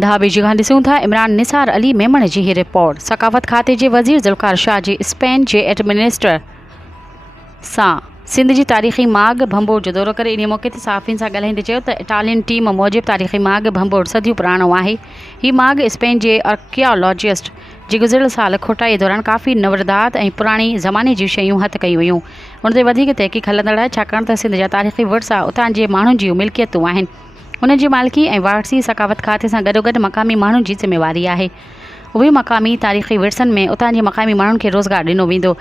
धाबी जी खां ॾिसूं था इमरान निसार अली मेमण जी ही रिपोर्ट। सकाफ़त खाते जे वज़ीर ज़ुल्फ़िकार शाह जी स्पेन जे एडमिनिस्ट्रेटर सां सिंध जी तारीख़ी माॻ भंबोर जो दौरो करे इन मौक़े ते सहाफ़ियुनि सां ॻाल्हाईंदे चयो त इटालियन टीम मूजिबि तारीख़ी माॻ भंबोर सदियूं पुराणो आहे। ही माॻ स्पेन जे आर्कियोलॉजिस्ट जी गुज़िरियल साल खोटाई दौरान काफ़ी नवरदात ऐं पुराणी ज़माने जूं शयूं हथ कयूं हुयूं। उन ते वधीक तहक़ीक़ हलंदड़ आहे छाकाणि त सिंध जा तारीख़ी विरसा उतां जे माण्हुनि जूं मिल्कियतूं आहिनि। उन जी मालिकी ऐं वारसी सकाफ़त खाते सां गॾोगॾु मक़ामी माण्हुनि जी ज़िम्मेवारी आहे। उहे मक़ामी तारीख़ी विरसनि में उतां जे मक़ामी माण्हुनि खे रोज़गार ॾिनो वेंदो।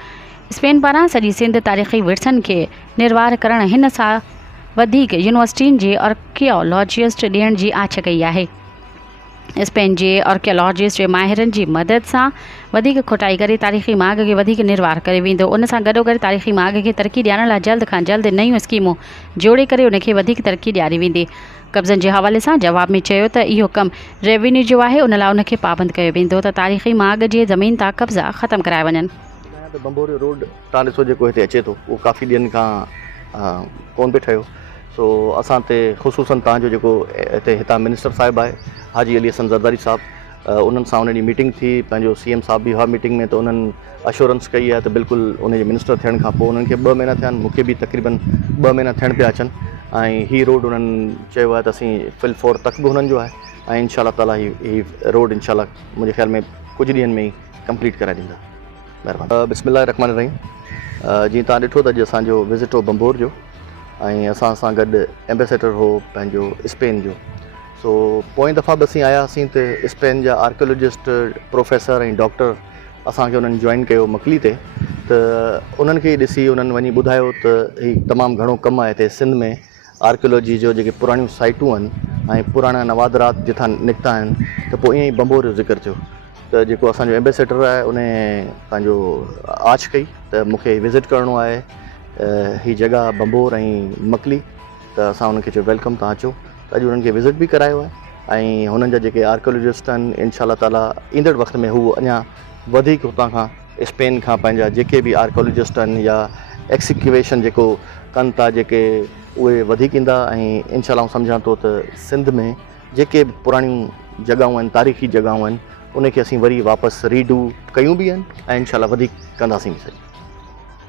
स्पेन पारां सॼी सिंध तारीख़ी विरसनि खे निर्वार करणु हिन सां वधीक यूनिवर्सिटियुनि जे आर्कियोलॉजिस्ट ॾियण जी आछ कई आहे। स्पेन जे आर्कियोलॉजिस्ट जे माहिरनि जी मदद सां वधीक खोटाई करे तारीख़ी माॻ खे वधीक निर्वार करे वेंदो। उन सां गॾोगॾु तारीख़ी माॻ खे तरक़ी ॾियारण लाइ जल्द खां जल्द नयूं स्कीमूं जोड़े करे उन खे वधीक तरक़ी ॾियारी वेंदी। कब्ज़नि जे हवाले सां जवाब में चयो त इहो कमु रेवेन्यू जो आहे, उन लाइ उन खे पाबंद कयो वेंदो त तारीख़ी माॻ जे ज़मीन तां कब्ज़ा ख़तमु कराए वञनि। बंबोर रोड तव्हां ॾिसो जेको हिते अचे थो उहो काफ़ी ॾींहंनि खां कोन पियो ठहियो। सो असां ते ख़ुशूसन तव्हांजो जेको हिते हितां मिनिस्टर साहिबु आहे हाजी अली हसन ज़रदारी साहिबु, उन्हनि सां उन ॾींहुं मीटिंग थी, पंहिंजो CM साहिबु बि हुआ मीटिंग में, त उन्हनि अश्योरेंस कई आहे त बिल्कुलु उन जे मिनिस्टर थियण खां पोइ उन्हनि खे 2 महीना थिया आहिनि, मूंखे बि तक़रीबन 2 महीना थियण पिया अचनि, ऐं हीअ रोड उन्हनि चयो आहे त असीं फिल फोर तक बि हुननि जो आहे, ऐं इंशाअल्लाह ताला हीअ रोड इंशाअल्लाह मुंहिंजे ख़्याल में कुझु ॾींहंनि में ई कंप्लीट कराए ॾींदा। महिरबानी। बिस्मिल्लाह रहमान रहीम। जीअं तव्हां ॾिठो त अॼु असांजो विज़िट हो बंबोर जो, ऐं असां सां गॾु एम्बेसडर हो पंहिंजो स्पेन जो। सो पोइ दफ़ा बि असीं आया हुआसीं त स्पेन जा आर्कियोलॉजिस्ट प्रोफेसर ऐं डॉक्टर असांखे उन्हनि जॉइन कयो मकली ते, त उन्हनि खे ॾिसी उन्हनि वञी ॿुधायो त हीउ तमामु घणो कमु आहे हिते सिंध में आर्कियोलॉजी जो, जेके पुराणियूं साइटूं आहिनि ऐं पुराणा नवादरात जिथां निकिता आहिनि, त पोइ ईअं ई बंबोर जो ज़िक्र थियो। त जेको असांजो एम्बेसडर आहे उन पंहिंजो आछ कई त मूंखे विज़िट करिणो आहे हीअ जॻह बंबोर ऐं मकली, त असां उन्हनि खे चयो वेलकम, तव्हां अचो। त अॼु उन्हनि खे विज़िट बि करायो आहे, ऐं हुननि जा जेके आर्कियोलॉजिस्ट आहिनि इंशाअल्लाह ताला ईंदड़ वक़्त में हू अञा वधीक हुतां खां स्पेन खां पंहिंजा जेके बि आर्कियोलॉजिस्ट आहिनि या एक्सिक्यूवेशन जेको कनि था जेके, उहे वधीक ईंदा, ऐं इंशाअल्लाह सम्झां थो त सिंध में जेके पुराणियूं जॻहियूं आहिनि, तारीख़ी जॻहियूं आहिनि, उनखे असीं वरी वापसि रीडू कयूं बि आहिनि, ऐं इंशाअल्लाह वधीक कंदासीं बि सही।